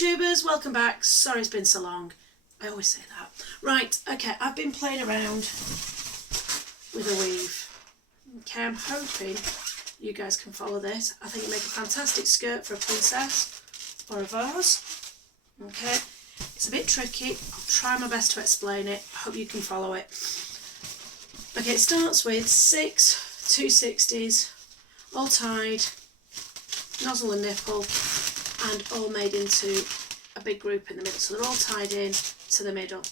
YouTubers, welcome back. Sorry it's been so long. I always say that. Right, okay, I've been playing around with a weave. Okay, I'm hoping you guys can follow this. I think it'd make a fantastic skirt for a princess or a vase. Okay, it's a bit tricky. I'll try my best to explain it. I hope you can follow it. Okay, it starts with 6 260s, all tied, nozzle and nipple, and all made into a big group in the middle. So they're all tied in to the middle.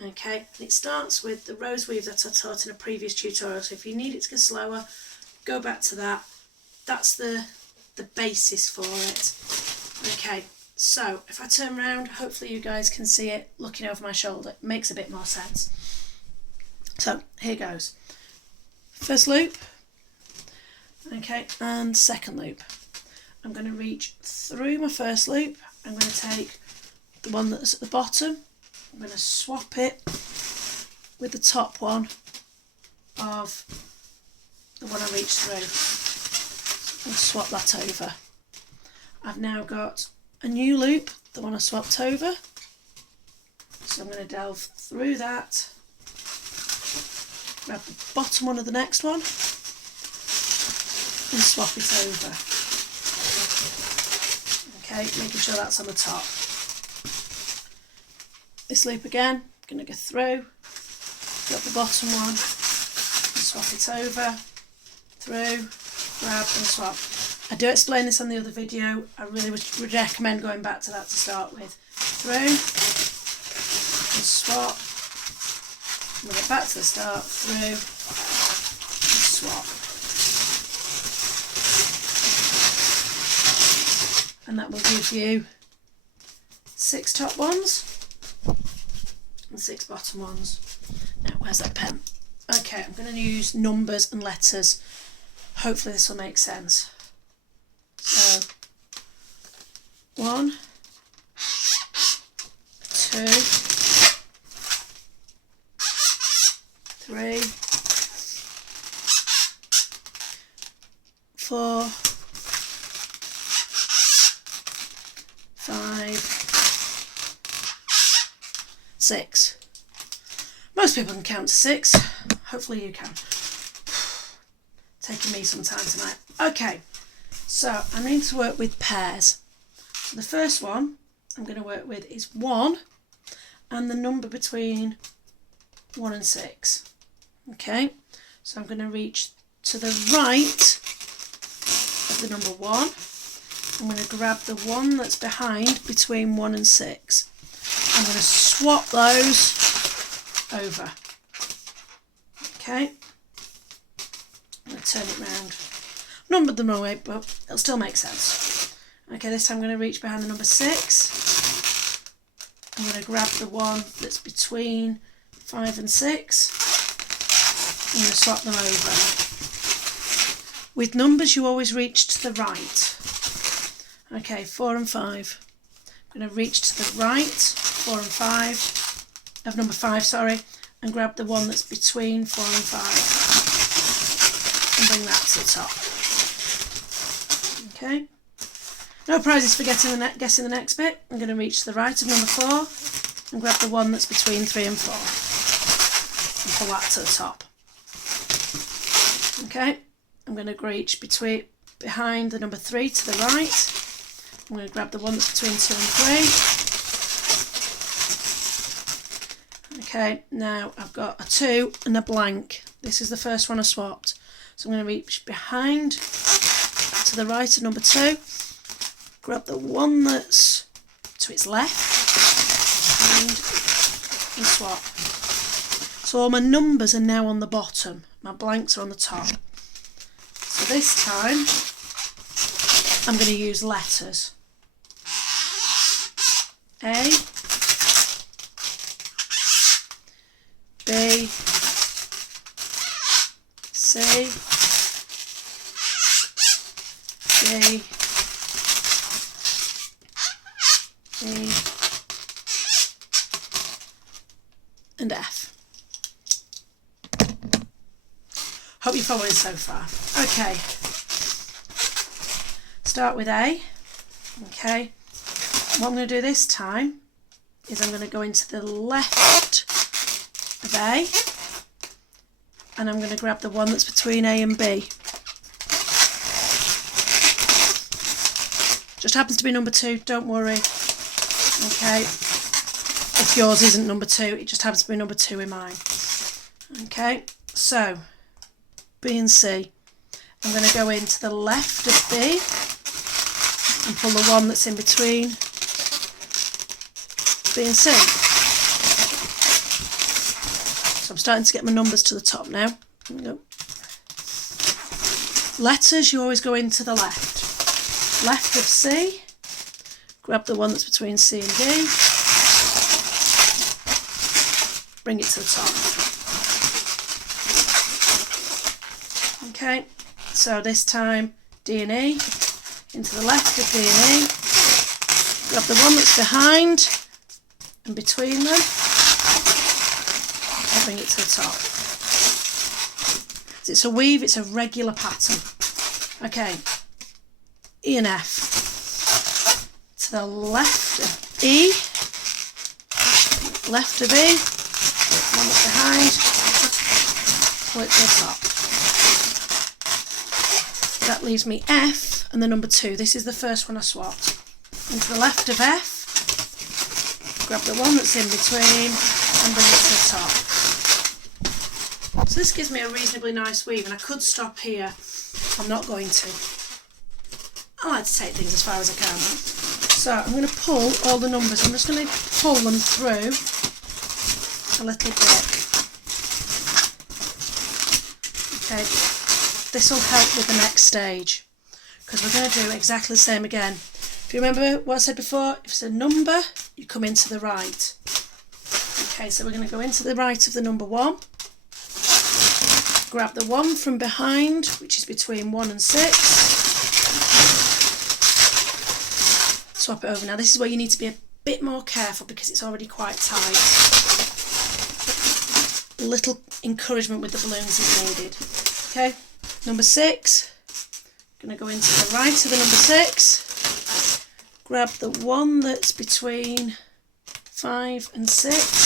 Okay, and it starts with the rose weave that I taught in a previous tutorial. So if you need it to go slower, go back to that. That's the basis for it. Okay, so if I turn around, hopefully you guys can see it looking over my shoulder. It makes a bit more sense. So here goes. First loop, okay, and second loop. I'm going to reach through my first loop. I'm going to take the one that's at the bottom. I'm going to swap it with the top one of the one I reached through. And swap that over. I've now got a new loop, the one I swapped over. So I'm going to delve through that, grab the bottom one of the next one, and swap it over. Okay, making sure that's on the top. This loop again, I'm going to go through, grab the bottom one, and swap it over, through, grab and swap. I do explain this on the other video. I really would recommend going back to that to start with. Through, and swap, and we'll get back to the start, through, and swap. And that will give you 6 top ones and 6 bottom ones. Now, where's that pen? Okay, I'm going to use numbers and letters. Hopefully this will make sense. So, 1, 2, 3, 4, 5, 6. Most people can count to 6. Hopefully you can. Taking me some time tonight. Okay, so I'm going to work with pairs. So the first one I'm going to work with is 1 and the number between 1 and 6. Okay, so I'm going to reach to the right of the number 1. I'm going to grab the one that's behind between 1 and 6. I'm going to swap those over. Okay, I'm going to turn it round. Numbered them wrong way, but it'll still make sense. Okay, this time I'm going to reach behind the number 6. I'm going to grab the one that's between 5 and 6. I'm going to swap them over. With numbers, you always reach to the right. Okay, 4 and 5. I'm going to reach to the right, 4 and 5, of number 5, sorry, and grab the one that's between 4 and 5 and bring that to the top. Okay, no prizes for guessing the next bit. I'm going to reach to the right of number 4 and grab the one that's between 3 and 4 and pull that to the top. Okay, I'm going to reach behind the number 3 to the right. I'm going to grab the one that's between 2 and 3. Okay, now I've got a 2 and a blank. This is the first one I swapped. So I'm going to reach behind to the right of number 2. Grab the one that's to its left and swap. So all my numbers are now on the bottom. My blanks are on the top. So this time I'm going to use letters. A, B, C, D, E, and F. Hope you're following so far. Okay, start with A. Okay, what I'm going to do this time is I'm going to go into the left of A, and I'm going to grab the one that's between A and B. Just happens to be number 2, don't worry. Okay, if yours isn't number 2, it just happens to be number 2 in mine. Okay, so B and C. I'm going to go into the left of B and pull the one that's in between B and C. So I'm starting to get my numbers to the top now. Here we go. Letters, you always go into the left. Left of C, grab the one that's between C and D, bring it to the top. Okay, so this time D and E, into the left of D and E, grab the one that's behind and between them, and bring it to the top. It's a weave, it's a regular pattern. Okay, E and F, to the left of E, left of E, one that's behind, pull it to the top. That leaves me F and the number 2. This is the first one I swapped. Into the left of F, grab the one that's in between and bring it to the top. So this gives me a reasonably nice weave, and I could stop here. I'm not going to. I like to take things as far as I can. So I'm going to pull all the numbers. I'm just going to pull them through a little bit. Okay, this will help with the next stage, because we're going to do exactly the same again. If you remember what I said before, if it's a number, you come into the right. Okay, so we're going to go into the right of the number 1. Grab the one from behind, which is between 1 and 6. Swap it over. Now this is where you need to be a bit more careful because it's already quite tight. A little encouragement with the balloons is needed. Okay, number 6. Going to go into the right of the number 6. Grab the one that's between 5 and 6.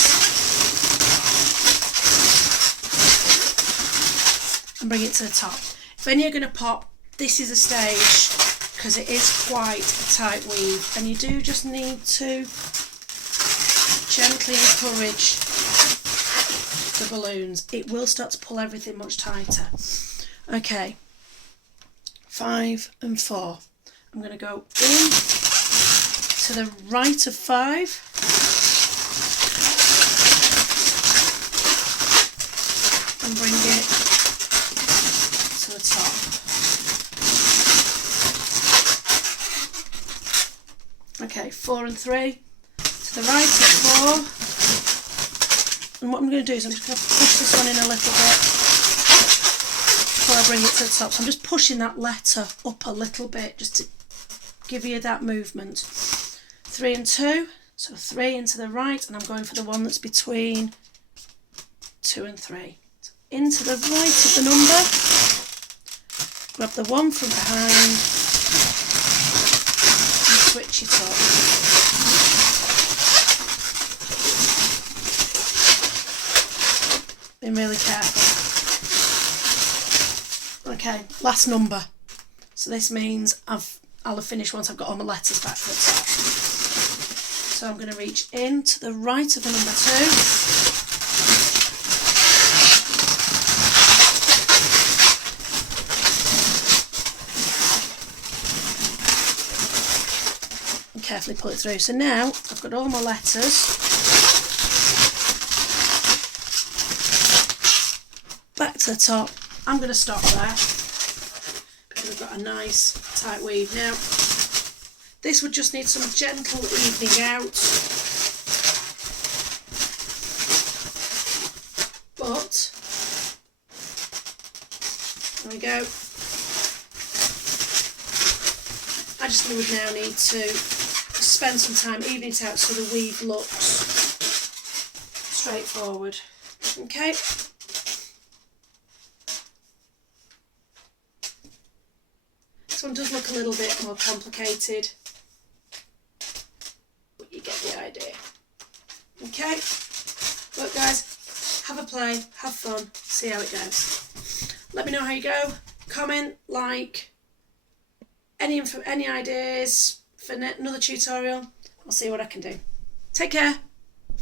And bring it to the top. If any are going to pop, this is a stage, because it is quite a tight weave, and you do just need to gently encourage the balloons. It will start to pull everything much tighter. Okay, 5 and 4. I'm going to go in to the right of 5. And bring it to the top. Okay, 4 and 3, to the right of 4, and what I'm going to do is I'm just going to push this one in a little bit before I bring it to the top. So I'm just pushing that letter up a little bit just to give you that movement. 3 and 2, so 3 into the right, and I'm going for the one that's between 2 and 3. So into the right of the number, grab the one from behind, switch it up. Being really careful. Okay, last number. So this means I'll have finished once I've got all my letters back to the top. So I'm going to reach in to the right of the number 2. And carefully pull it through. So now I've got all my letters back to the top. I'm going to stop there because I've got a nice tight weave. Now this would just need some gentle evening out, but there we go. I just would now need to spend some time evening it out so the weave looks straightforward. Okay. This one does look a little bit more complicated. Okay, but guys, have a play, have fun, see how it goes. Let me know how you go. Comment, like, any ideas for another tutorial. I'll see what I can do. Take care.